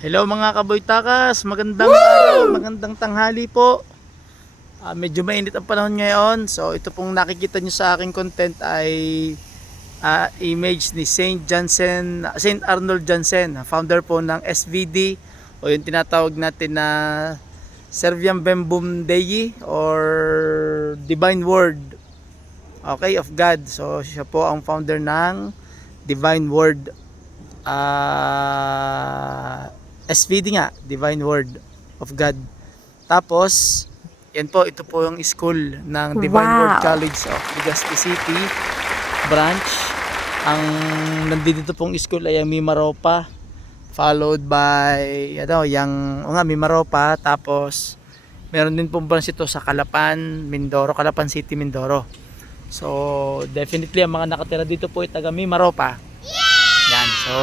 Hello mga kaboy-takas, magandang araw, magandang tanghali po. Medyo mainit ang panahon ngayon. So ito pong nakikita nyo sa aking content ay image ni Saint Arnold Janssen, founder po ng SVD o yung tinatawag natin na Serviam Bembum Dei or Divine Word, okay, of God. So siya po ang founder ng Divine Word, SVD nga, Divine Word of God. Tapos yan po, ito po yung school ng Divine Word College of Legazpi City branch. Ang nandito pong school ay ang Mimaropa, followed by Mimaropa. Tapos meron din pong branch ito sa Calapan, Mindoro, Calapan City, Mindoro. So definitely ang mga nakatira dito po ay taga Mimaropa. Yan, so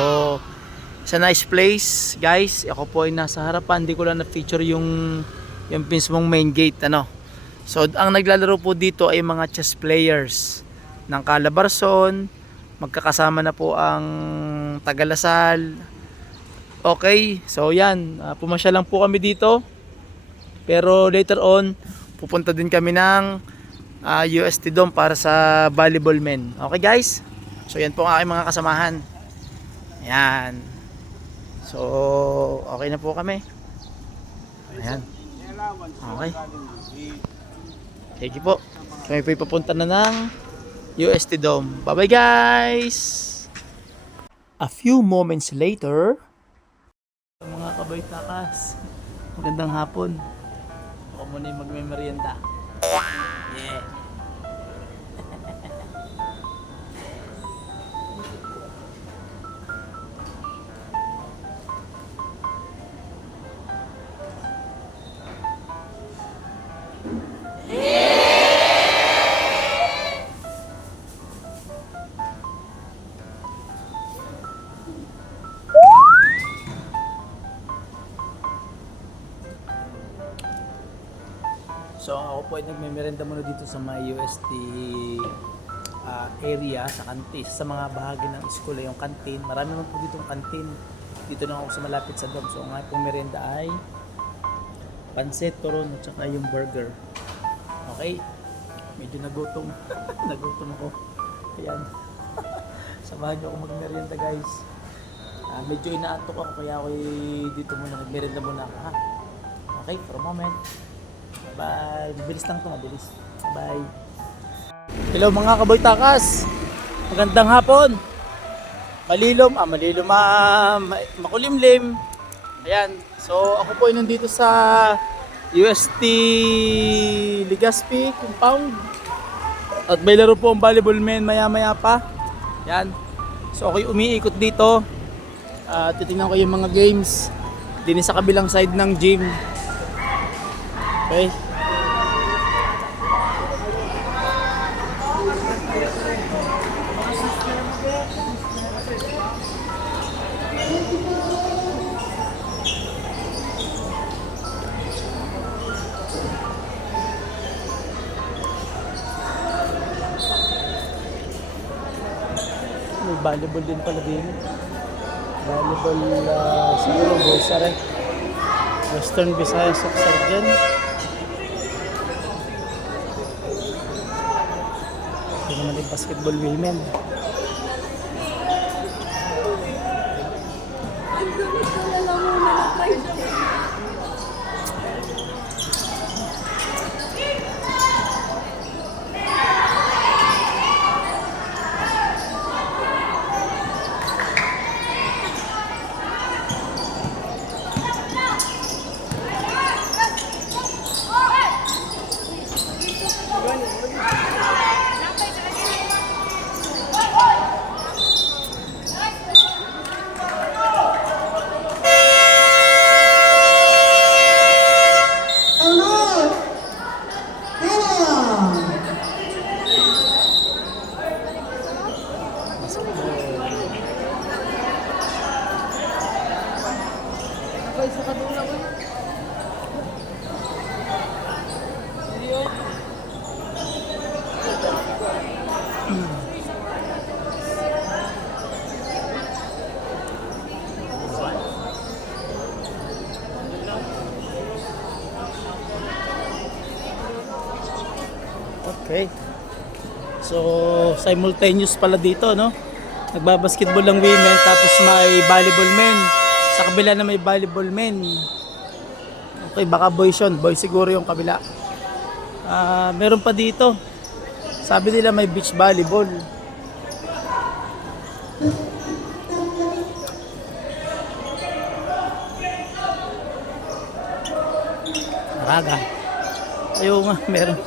it's a nice place, guys. Ako po ay nasa harapan, hindi ko lang na-feature yung mismong main gate, So ang naglalaro po dito ay mga chess players ng Calabarzon. Magkakasama na po ang Tagalasal. Okay, so yan, pumasya lang po kami dito. Pero later on, pupunta din kami ng UST Dome para sa volleyball men. Okay guys, so yan po ang aking mga kasamahan. Ayan. So, okay na po kami. Ayan. Okay. Sige po. Kami po ipapunta na ng UST Dome. Bye-bye guys! A few moments later, mga kaboy-takas, magandang hapon. Ako muna yung magme-merienda. Yeah. So ako po ay nagme-merenda muna dito sa may UST area, sa kantin, sa mga bahagi ng school ay yung kantin. Marami naman po dito yung kantin. Dito lang ako sa malapit sa dorm. So ang aking merenda ay pansit, turon at saka yung burger. Okay, medyo nagutom. Nagutom ako. Ayan. Samahan nyo ako magmerienda guys. Medyo inaantok ako kaya ako dito muna, nagmerienda muna ako ha. Okay, for a moment. Bye. Mabilis lang ito, mabilis. Bye. Hello mga kaboy-takas. Magandang hapon. Makulimlim. Ayan. So ako po ay nandito sa UST Legazpi compound. At may laro po ang volleyball men maya-maya pa. Ayan. So ako'y umiikot dito. Titingnan ko yung mga games din sa kabilang side ng gym. Okay. May volleyball din pala din. Volleyball siguro boys are Western Visayas Soccer dyan. Ito naman yung basketball women. Okay. So, simultaneous pala dito, no? Nagbabasketball ng women, tapos may volleyball men. Sa kabila na may volleyball men. Okay, baka boys yun. Boys siguro yung kabila. Meron pa dito. Sabi nila may beach volleyball. Maraga. Ayaw nga, meron.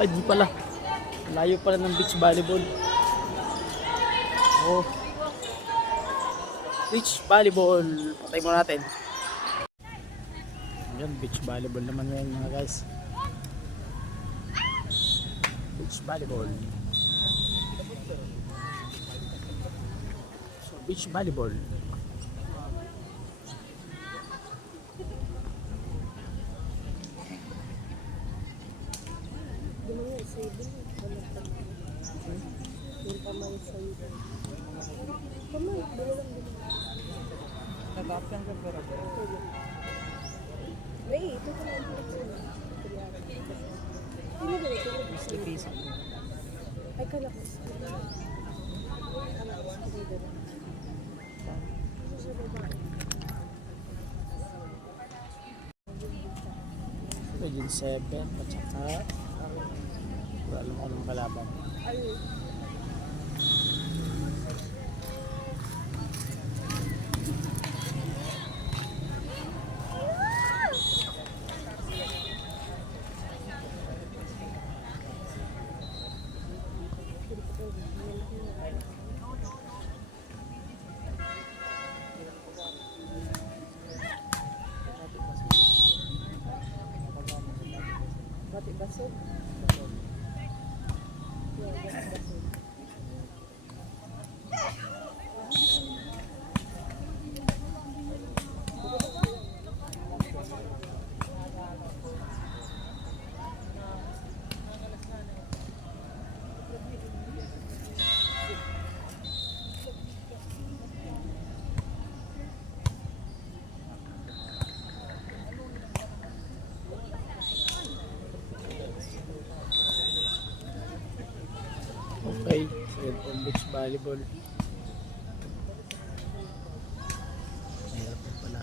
Ay, di pala. Layo pala ng beach volleyball. Oh. Beach volleyball. Patay mo natin. Yan, beach volleyball naman ngayon mga guys. Beach volleyball. So, beach volleyball. Region 7 at saka wala alam ko anong kalaban. Okay, so yun po beach volleyball. Mahirap na pala.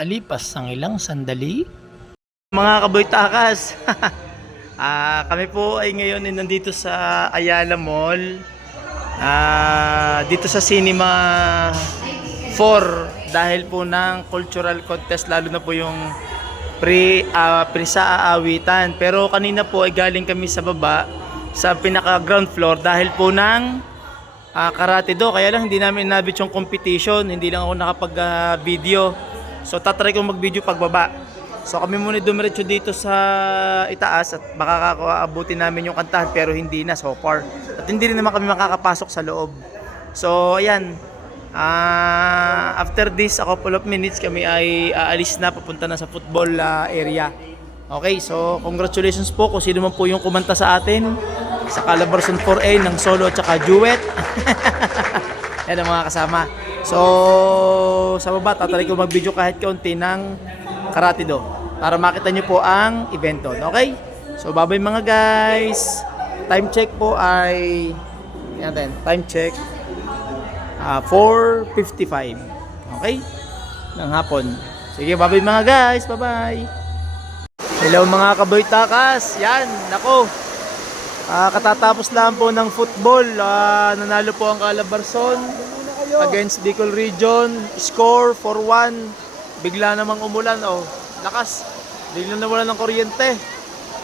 Nakalipas ang ilang sandali. Mga kaboy-takas, kami po ay ngayon ay nandito sa Ayala Mall. Dito sa Cinema 4 dahil po ng cultural contest, lalo na po yung pre-sa-aawitan. Pero kanina po ay galing kami sa baba sa pinaka ground floor dahil po ng karate do. Kaya lang hindi namin nabit yung competition, hindi lang ako nakapag video. So tatry kong mag-video pagbaba. So kami muna dumiretso dito sa itaas at baka abutin namin yung kantahan, pero hindi na so far. At hindi rin naman kami makakapasok sa loob. So ayan, after this a couple of minutes kami ay aalis na, papunta na sa football area. Okay, so congratulations po kung sino man po yung kumanta sa atin sa Calabarzon 4A ng solo at saka duet. Yan ang mga kasama. So sa baba tatry ko mag-video kahit kaunti ng karate do para makita nyo po ang event doon. Okay? So bye-bye mga guys. Time check po ay time check 4:55. Okay? Ng hapon. Sige, bye-bye mga guys. Bye-bye. Hello mga kaboy takas. Yan, nako. Katatapos lang po ng football. Nanalo po ang Calabarzon against Bicol Region. Score 4-1. Bigla namang umulan. Oh, lakas. Bigla nawalan ng kuryente.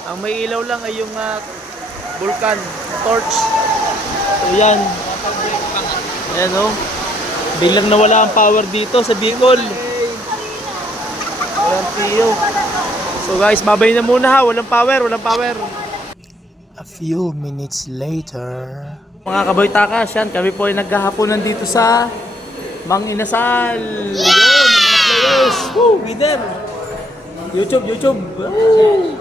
Ang may ilaw lang ay yung vulkan, torch. So yan. Ayan oh. Biglang nawala ang power dito sa Bicol. Walang tiyo. So guys, babay na muna ha. Walang power. A few minutes later. Mga kaboy takas, yan. Kami po ay naghahaponan dito sa Mang Inasal. Yun, mga players. Woo, winner. YouTube. Woo.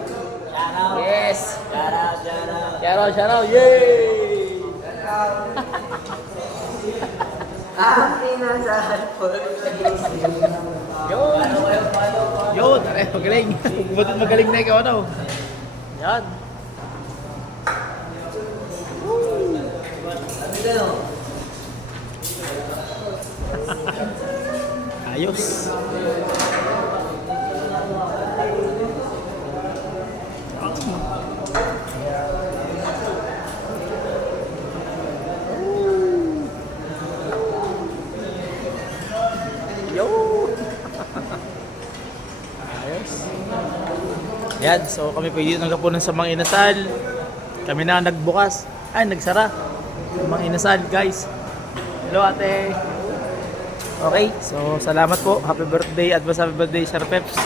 Yes. Shout out. Yay. Yun, magaling. Butit magaling na ikaw, ano? Yan. Ayos. Yan, so kami po dito nagkapunan sa Mang Inasal. Kami na nagbukas. Ay, nagsara. Mang Inasal, guys. Hello, ate. Okay, so salamat po. Happy birthday, advance happy birthday, Sir Peps.